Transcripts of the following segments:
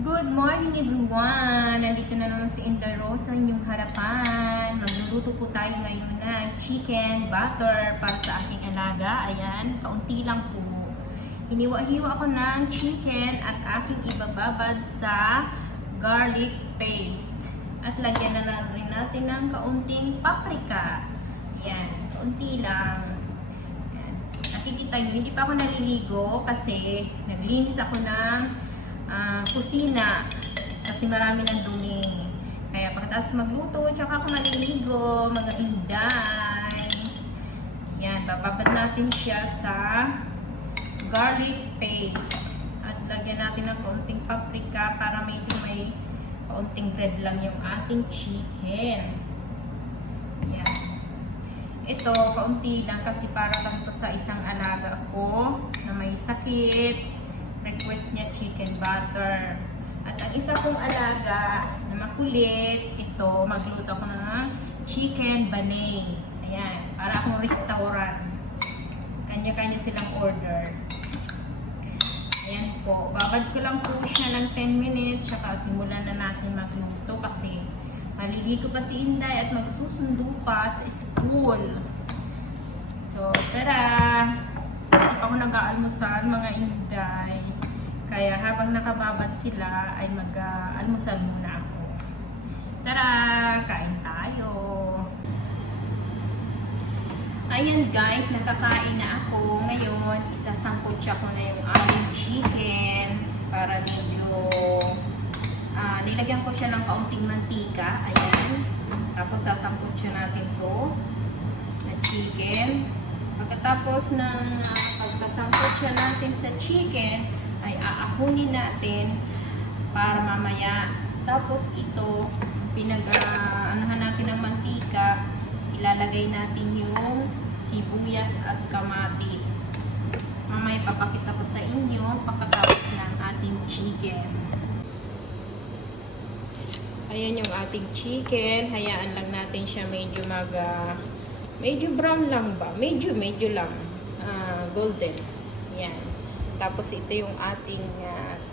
Good morning everyone! Nandito na naman si Inday Rose sa inyong harapan. Magluluto po tayo ngayon ng chicken butter para sa aking alaga. Ayan, kaunti lang po. Hiniwa-hiwa ko ng chicken at aking ibababad sa garlic paste. At lagyan na rin natin ng kaunting paprika. Ayan, kaunti lang. Ayan. Nakikita nyo, hindi pa ako naliligo kasi naglinis ako ng kusina kasi marami ng dumi. Kaya pagkatapos magluto, tsaka ako maliligo, mga inday. Yan, bababad natin siya sa garlic paste. At lagyan natin ng kaunting paprika para medyo may kaunting red lang yung ating chicken. Yan. Ito, kaunti lang kasi para lang to sa isang alaga ko na may sakit. Request niya chicken butter. At ang isa kong alaga na makulit, ito, magluto ko ng chicken banay. Ayan, para akong restaurant. Kanya-kanya silang order. Ayan po, babad ko lang po siya ng 10 minutes, saka simulan na natin magluto kasi maliligo pa si Inday at magsusundo pa sa school. So, tara! Ako nag-aalmusal mga Inday. Kaya habang nakababad sila ay mag-almusal muna ako. Tara! Kain tayo! Ayan guys, nakakain na ako. Ngayon, isasangkutsa ko na yung ating chicken para medyo nilagyan ko siya ng kaunting mantika. Ayan. Tapos sasangkutsa natin to na chicken. Pagkatapos ng pagkasangkot siya natin sa chicken, ay aahunin natin para mamaya. Tapos ito, anuhan natin ng mantika, ilalagay natin yung sibuyas at kamatis. Mamaya papakita ko sa inyo pagkatapos ng ating chicken. Ayan yung ating chicken. Hayaan lang natin siya medyo medyo brown lang ba? Medyo lang. Golden. Yan. Tapos ito yung ating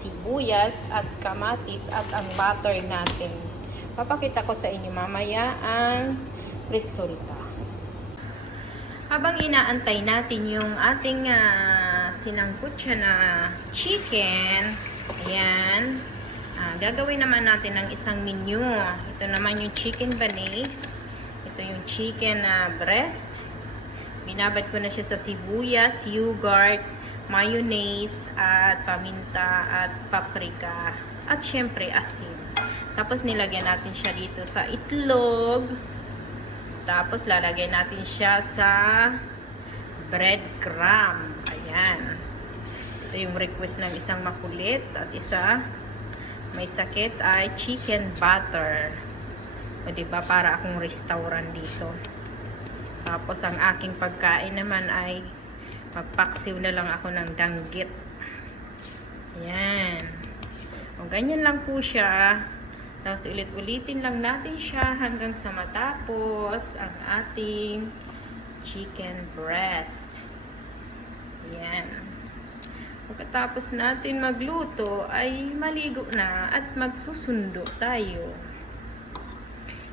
sibuyas at kamatis at ang butter natin. Papakita ko sa inyo mamaya ang resulta. Habang inaantay natin yung ating sinangkutsa na chicken, ayan, gagawin naman natin ng isang menu. Ito naman yung chicken banay. Ito yung chicken breast. Binabad ko na siya sa sibuyas, yogurt, mayonnaise, at paminta, at paprika, at syempre asin. Tapos nilagyan natin siya dito sa itlog. Tapos lalagyan natin siya sa breadcrumb. Ayan. Ito yung request ng isang makulit at isa may sakit ay chicken butter. O diba, para akong restaurant dito. Tapos ang aking pagkain naman ay magpaksiw na lang ako ng danggit. Ayan. O ganyan lang po siya. Tapos ulit-ulitin lang natin siya hanggang sa matapos ang ating chicken breast. Ayan. Pagkatapos natin magluto ay maligo na at magsusundo tayo.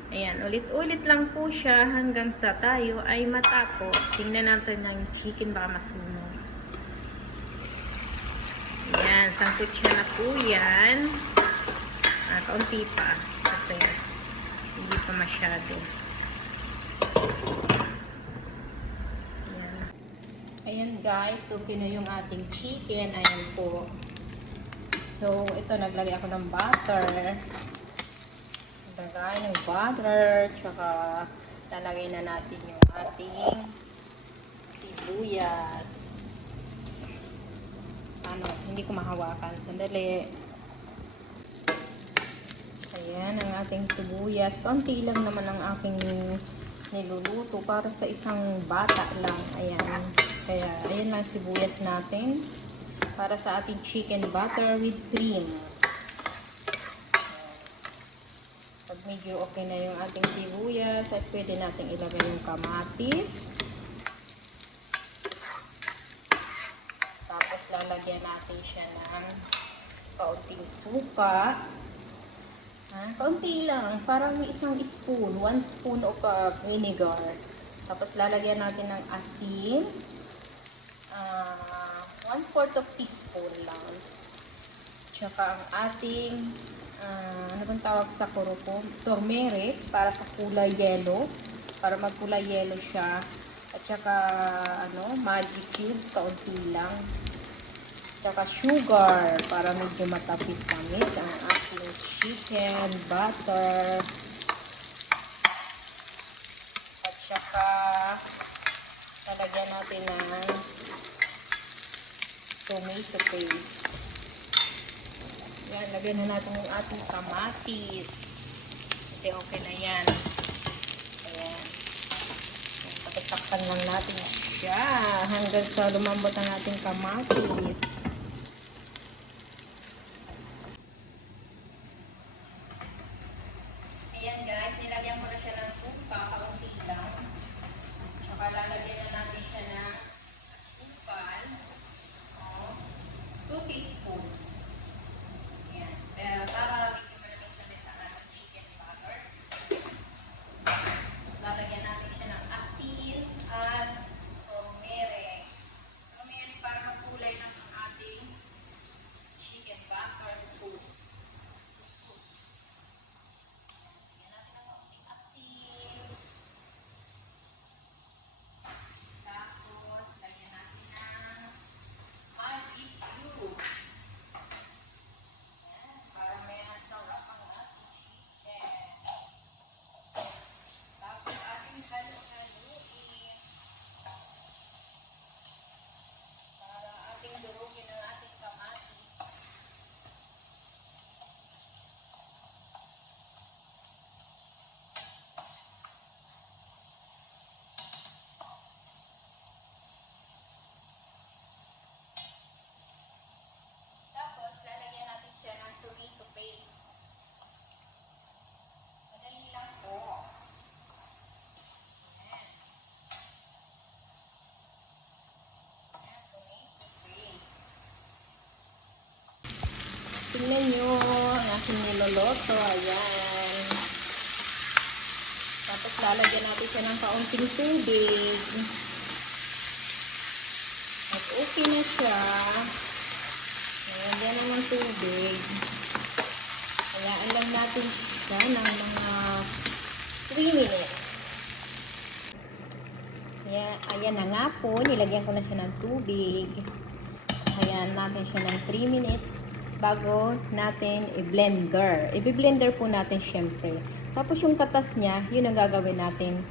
Ayan, ulit-ulit lang po siya hanggang sa tayo ay matapos. Tingnan natin ng chicken baka masunog. Ayan, sangkot siya na po yan. Kaunti pa kasi hindi pa masyado. Ayan. Ayan guys, okay na yung ating chicken. Ayan po. So, ito naglagay ako ng butter. Naglagay ng butter, tsaka lalagay na natin yung ating sibuyas. Hindi ko mahawakan. Sandali. Ayan, ang ating sibuyas. Konti lang naman ang aking niluluto para sa isang bata lang. Ayan. Kaya, ayan lang sibuyas natin para sa ating chicken butter with cream. Pag medyo okay na yung ating sibuyas, at pwede natin ilagay yung kamatis. Tapos lalagyan natin siya ng Kaunting suka. Kaunti lang. Parang isang spoon. 1 spoon of vinegar. Tapos lalagyan natin ng asin. 1/4 of teaspoon lang. Tsaka ang ating, ano bang tawag sa kurukom? Turmeric, para sa kulay yellow. Para magkulay yellow siya. At tsaka, magic cubes, kaunti lang. Tsaka sugar, para medyo matapis-tamis ang ating chicken, butter. At tsaka, lalagyan natin ng tomato paste. Yan, lagyan na natin yung ating kamatis. Kasi okay na yan. Ayan. Takpan lang natin siya hanggang sa lumambot ang ating kamatis. Ayan guys, nilagyan ko na siya ng suka, kaunti lang. Saka lalagyan na natin siya ng asukal. 2 teaspoon. Ayan. Pero para medyo malamis siya din ang ating chicken butter. Lalagyan natin siya ng asin at turmeric. Turmeric para magkulay ng ating chicken butter sauce. Lagyan natin ng konting asin. Tapos, lagyan natin ng magic cube. Para may nasarap ang ating chicken. Tapos ating halu-haluin para ating durugin ang ating kamatis. Tapos lalagyan natin siya ng tomato paste. Madali lang po. Tingnan nyo ang aking niloloto. Ayan. Tapos lalagyan natin siya ng kaunting tubig. At okay na siya. Lalagyan naman tubig. Hayaan lang natin siya ng mga 3 minutes. Ayan na nga po. Nilagyan ko na siya ng tubig. Hayaan natin siya ng 3 minutes bago natin i-blender. I-blender po natin syempre. Tapos yung katas niya, yun ang gagawin natin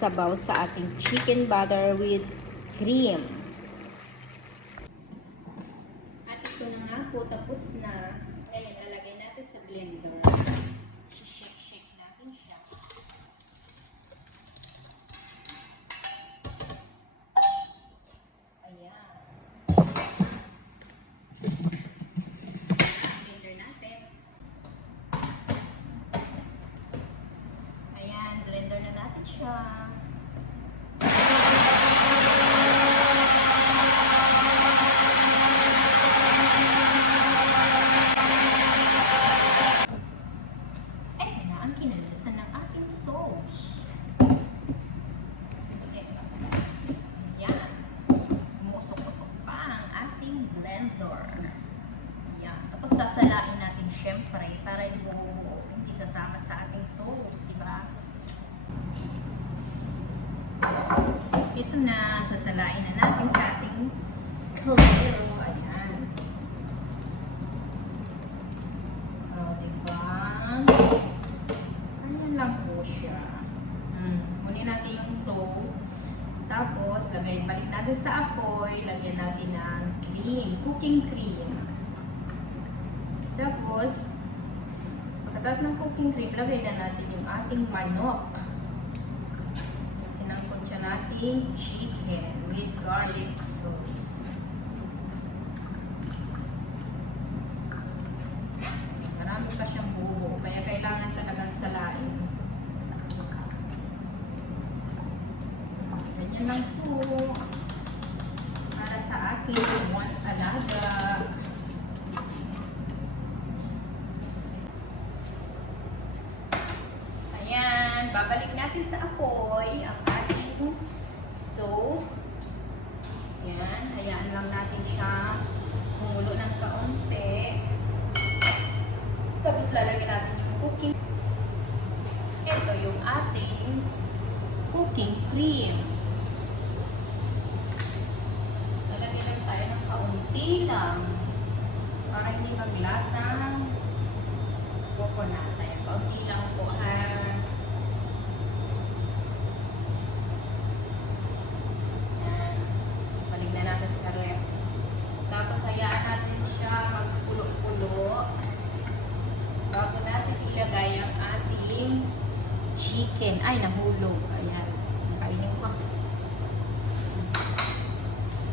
sabaw sa ating chicken butter with cream. At ito na nga po, tapos na. Ngayon, lalagay natin sa blender. Shake natin siya. Ayan. Blender natin. Ayan, blender na natin siya. Ito na ang kinalabasan ng ating sauce. Ayan. Musok-musok pa ang ating blender. Ayan. Tapos sasalain natin syempre para yung buo-buo hindi sasama sa ating sauce, di ba? Ito na, sasalain na natin sa ating caldero. Ayan. O, diba? Ayan lang po siya. Kunin natin yung sauce. Tapos, balik natin sa apoy. Lagyan natin ng cream, cooking cream. Tapos, pagkatapos ng cooking cream, lagay na natin yung ating manok. Sinangkot siya nating chicken with garlic sauce. Marami pa siyang buo, kaya kailangan talagang salain. Ganyan lang po para sa aking one alaga. babalik natin sa apoy ang ating sauce. Ayan, hayaan lang natin siya kumulo ng kaunti. Tapos lalagyan natin yung cooking. Ito yung ating cooking cream. Lalagyan lang tayo ng kaunti lang para hindi maglasang coconut. Ayan, kaunti lang po ha. Ayan. Balik na natin sa ref. Tapos hayaan natin siya magpulo-pulo bago natin ilagay ang ating chicken. Ay, nahulog. Ayan. Kainin ko.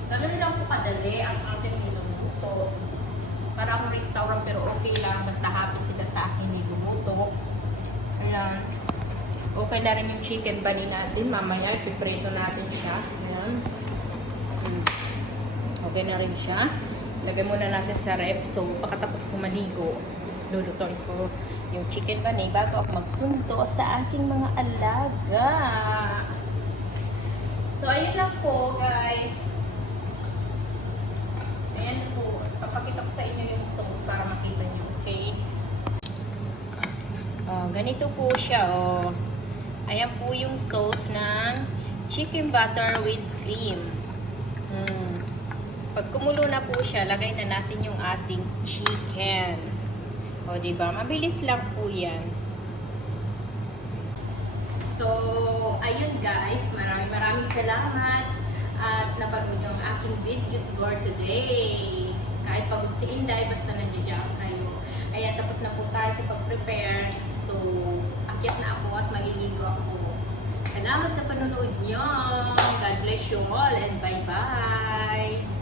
Ganun lang po kadali ang ating niluluto. Para akong restaurant pero okay lang. Basta happy sila sa aking niluluto. Ayan. Okay na rin yung chicken bani natin. Mamaya, ipiprito natin siya. Ayan. Okay na rin siya. Lagay muna natin sa ref. So, pagkatapos ko maligo, lulutuin ko yung chicken bani bago ako magsundo sa aking mga alaga. So, ayun lang po, guys. Ayan po. Papakita ko sa inyo yung sauce para makita nyo. Okay? Ganito po siya. Oh. Ayan po yung sauce ng chicken butter with cream. Pag kumulo na po siya, lagay na natin yung ating chicken. O, diba? Mabilis lang po yan. So, ayun guys. Maraming salamat at napanood yung aking video for today. Kahit pagod si Inday, basta nandiyan kayo. Ayan, tapos na po tayo sa pag-prepare. So, akyat na ako at maliligo ako. Salamat sa panonood nyo. God bless you all and bye-bye.